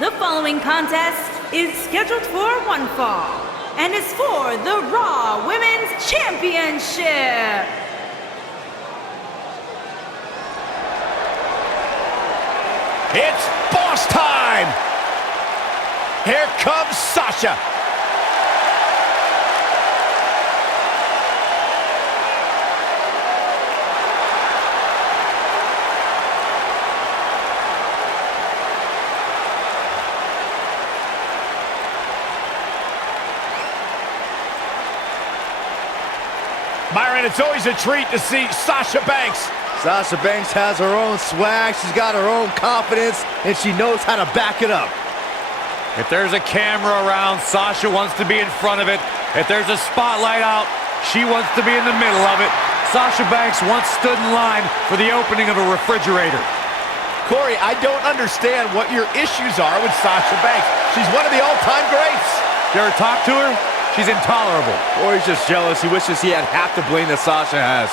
The following contest is scheduled for one fall and is for the Raw Women's Championship. It's boss time! Here comes Sasha. Byron, it's always a treat to see Sasha Banks. Sasha Banks has her own swag, she's got her own confidence, and she knows how to back it up. If there's a camera around, Sasha wants to be in front of it. If there's a spotlight out, she wants to be in the middle of it. Sasha Banks once stood in line for the opening of a refrigerator. Corey, I don't understand what your issues are with Sasha Banks. She's one of the all-time greats. You ever talk to her? She's intolerable. Or he's just jealous. He wishes he had half the bling that Sasha has.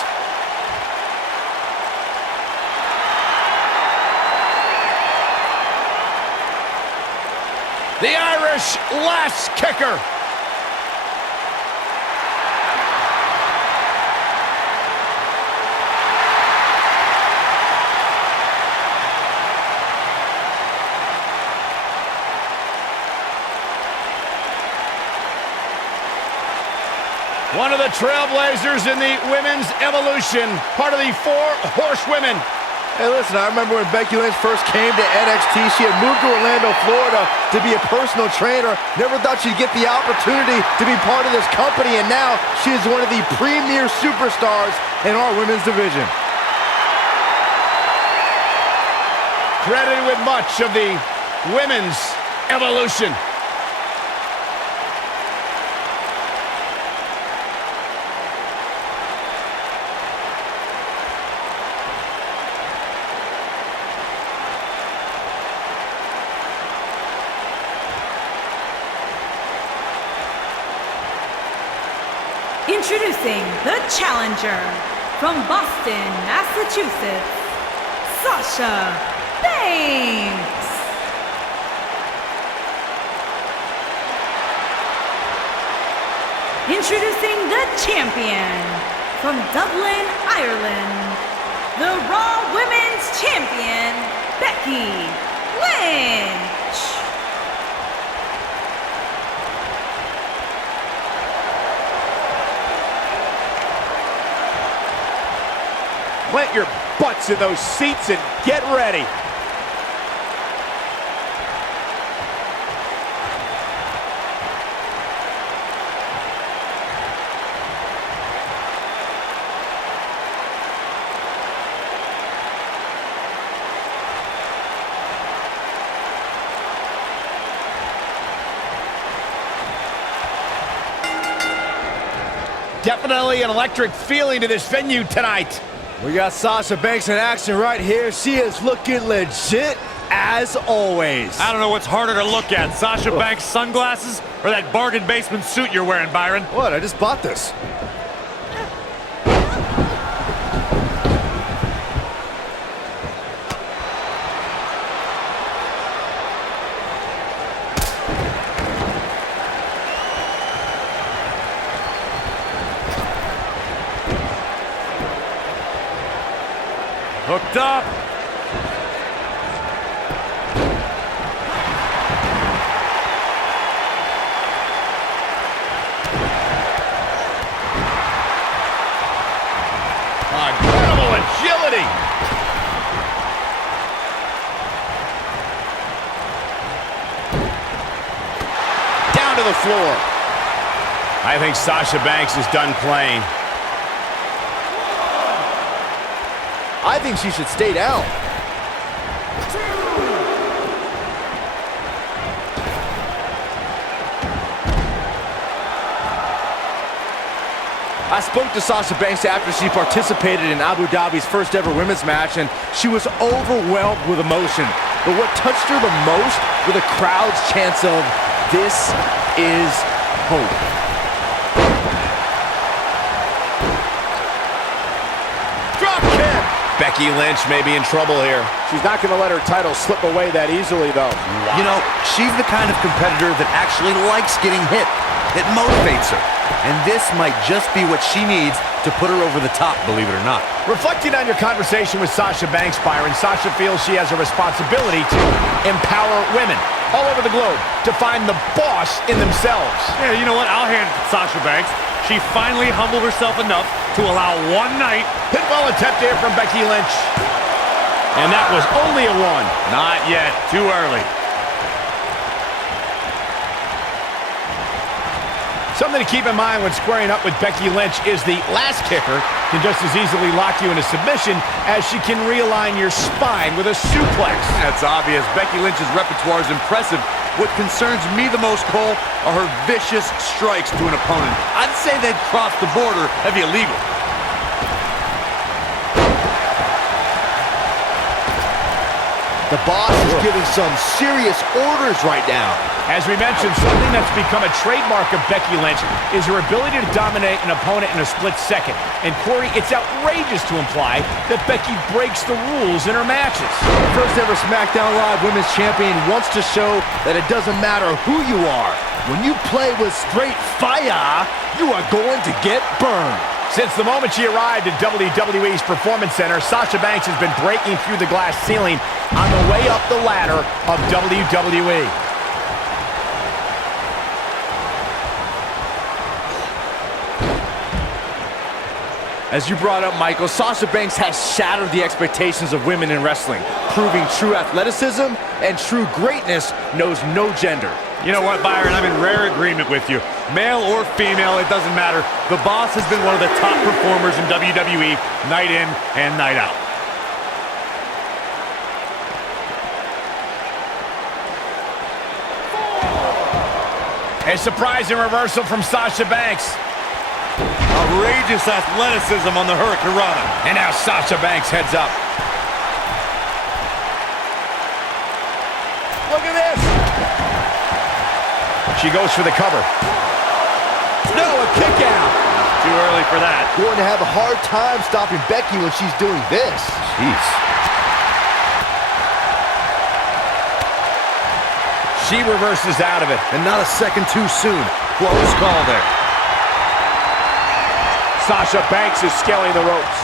The Irish lash kicker. One of the trailblazers in the women's evolution, part of the 4 horsewomen. Hey, listen, I remember when Becky Lynch first came to NXT, she had moved to Orlando, Florida to be a personal trainer. Never thought she'd get the opportunity to be part of this company, and now she is one of the premier superstars in our women's division. Credited with much of the women's evolution. Introducing the challenger from Boston, Massachusetts, Sasha Banks. Introducing the champion from Dublin, Ireland, the Raw Women's Champion, Becky Lynch. Plant your butts in those seats and get ready. Definitely an electric feeling to this venue tonight. We got Sasha Banks in action right here. She is looking legit as always. I don't know what's harder to look at, Sasha Banks' sunglasses or that bargain basement suit you're wearing, Byron. What? I just bought this. Hooked up. Incredible agility. Down to the floor. I think Sasha Banks is done playing. I think she should stay down. I spoke to Sasha Banks after she participated in Abu Dhabi's first ever women's match, and she was overwhelmed with emotion. But what touched her the most were the crowd's chants of, "This is hope." Becky Lynch may be in trouble here. She's not going to let her title slip away that easily, though. You know, she's the kind of competitor that actually likes getting hit. It motivates her. And this might just be what she needs to put her over the top, believe it or not. Reflecting on your conversation with Sasha Banks, Byron, Sasha feels she has a responsibility to empower women all over the globe to find the boss in themselves. Yeah, you know what? I'll hand it to Sasha Banks. She finally humbled herself enough to allow one night. Hit well attempt here from Becky Lynch. And that was only a one. Not yet. Too early. Something to keep in mind when squaring up with Becky Lynch is the last kicker can just as easily lock you into submission as she can realign your spine with a suplex. That's obvious. Becky Lynch's repertoire is impressive. What concerns me the most, Cole, are her vicious strikes to an opponent. I'd say they'd cross the border of illegal. The boss is giving some serious orders right now. As we mentioned, something that's become a trademark of Becky Lynch is her ability to dominate an opponent in a split second. And Corey, it's outrageous to imply that Becky breaks the rules in her matches. The first ever SmackDown Live Women's Champion wants to show that it doesn't matter who you are. When you play with straight fire, you are going to get burned. Since the moment she arrived at WWE's Performance Center, Sasha Banks has been breaking through the glass ceiling on the way up the ladder of WWE. As you brought up, Michael, Sasha Banks has shattered the expectations of women in wrestling, proving true athleticism and true greatness knows no gender. You know what, Byron? I'm in rare agreement with you. Male or female, it doesn't matter. The boss has been one of the top performers in WWE, night in and night out. A surprising reversal from Sasha Banks. Outrageous athleticism on the Hurricanrana. And now Sasha Banks heads up. Look at this. She goes for the cover. No, a kick out. Too early for that. Going to have a hard time stopping Becky when she's doing this. Jeez. She reverses out of it. And not a second too soon. Close call there. Sasha Banks is scaling the ropes.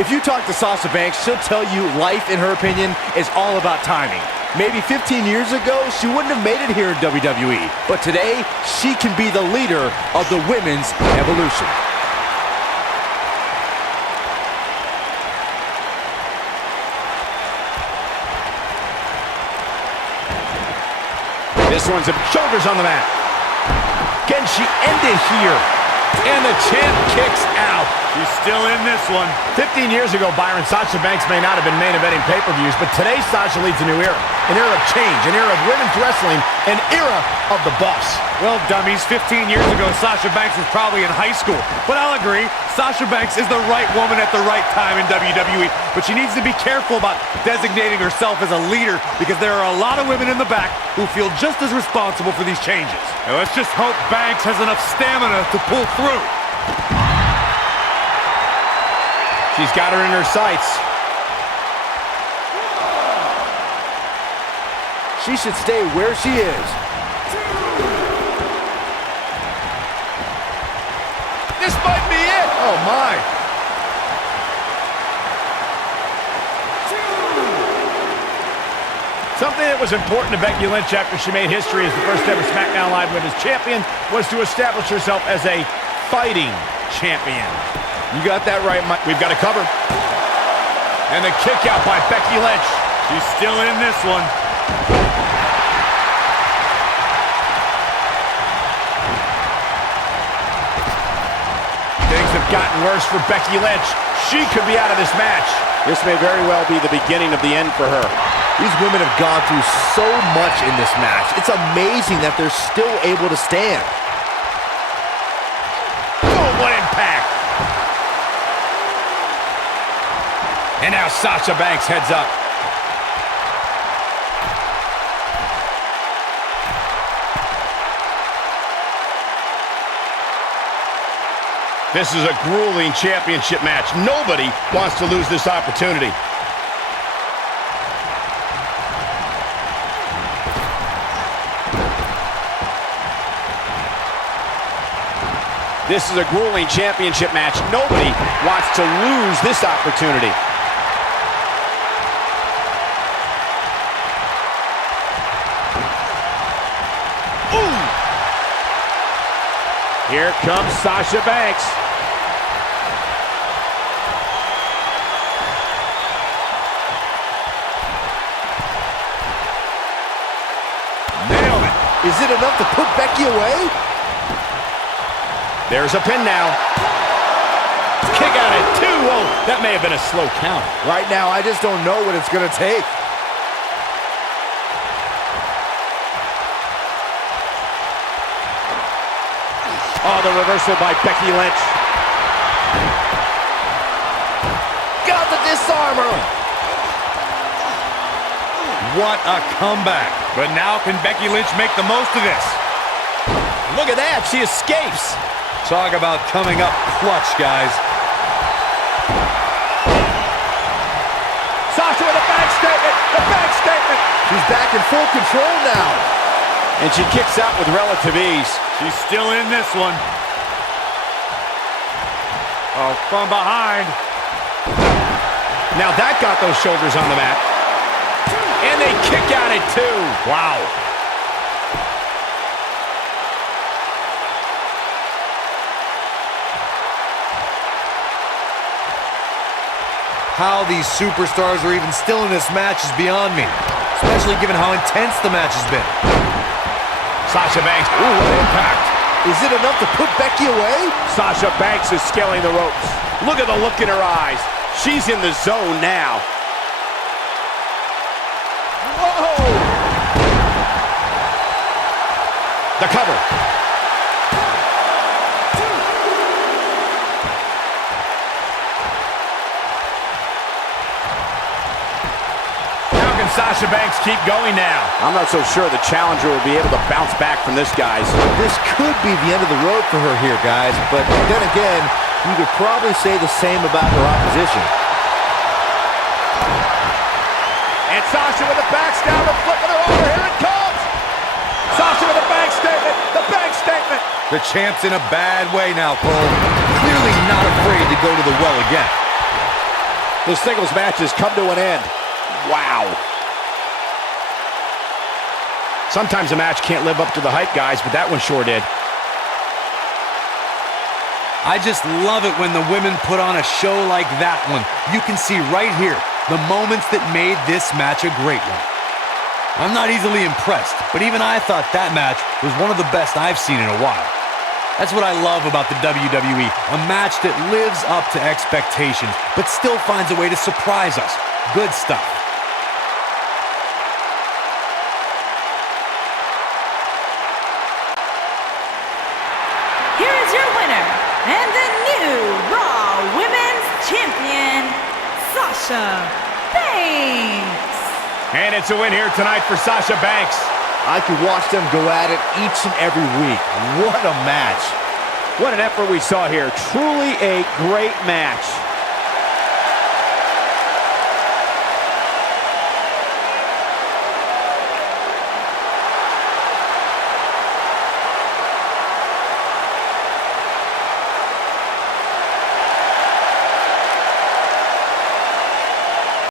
If you talk to Sasha Banks, she'll tell you life, in her opinion, is all about timing. Maybe 15 years ago, she wouldn't have made it here in WWE. But today, she can be the leader of the women's evolution. This one's a shoulders on the mat. Can she end it here? And the champ kicks out. She's still in this one. 15 years ago, Byron, Sasha Banks may not have been main eventing pay-per-views, but today Sasha leads a new era. An era of change, an era of women's wrestling, an era of the boss. Well, dummies, 15 years ago, Sasha Banks was probably in high school. But I'll agree, Sasha Banks is the right woman at the right time in WWE. But she needs to be careful about designating herself as a leader because there are a lot of women in the back who feel just as responsible for these changes. Now, let's just hope Banks has enough stamina to pull through. She's got her in her sights. She should stay where she is. This might be it. Oh, my. Something that was important to Becky Lynch after she made history as the first ever SmackDown Live Women's Champion was to establish herself as a fighting champion. You got that right, Mike. We've got a cover. And the kick out by Becky Lynch. She's still in this one. Things have gotten worse for Becky Lynch. She could be out of this match. This may very well be the beginning of the end for her. These women have gone through so much in this match. It's amazing that they're still able to stand. Oh, what impact. And now Sasha Banks heads up. This is a grueling championship match. Nobody wants to lose this opportunity. This is a grueling championship match. Nobody wants to lose this opportunity. Ooh! Here comes Sasha Banks. Nailed it. Is it enough to put Becky away? There's a pin now. Kick out at 2. Oh, that may have been a slow count. Right now, I just don't know what it's going to take. Oh, the reversal by Becky Lynch. Got the disarmer. What a comeback. But now can Becky Lynch make the most of this? Look at that, she escapes. Talk about coming up clutch, guys. Sasha with a back statement, the back statement. She's back in full control now. And she kicks out with relative ease. She's still in this one. Oh, from behind. Now that got those shoulders on the mat. And they kick out at 2. Wow. How these superstars are even still in this match is beyond me, especially given how intense the match has been. Sasha Banks, ooh, what impact. Is it enough to put Becky away? Sasha Banks is scaling the ropes. Look at the look in her eyes. She's in the zone now. Whoa! The cover. Sasha Banks keep going now. I'm not so sure the challenger will be able to bounce back from this, guys. This could be the end of the road for her here, guys. But then again, you could probably say the same about her opposition. And Sasha with the backstab and flipping her over. Here it comes. Sasha with a bank statement. The bank statement. The champ's in a bad way now, Cole. Clearly not afraid to go to the well again. The singles match has come to an end. Wow. Sometimes a match can't live up to the hype, guys, but that one sure did. I just love it when the women put on a show like that one. You can see right here the moments that made this match a great one. I'm not easily impressed, but even I thought that match was one of the best I've seen in a while. That's what I love about the WWE, a match that lives up to expectations, but still finds a way to surprise us. Good stuff. Here is your winner, and the new Raw Women's Champion, Sasha Banks. And it's a win here tonight for Sasha Banks. I could watch them go at it each and every week. What a match. What an effort we saw here. Truly a great match.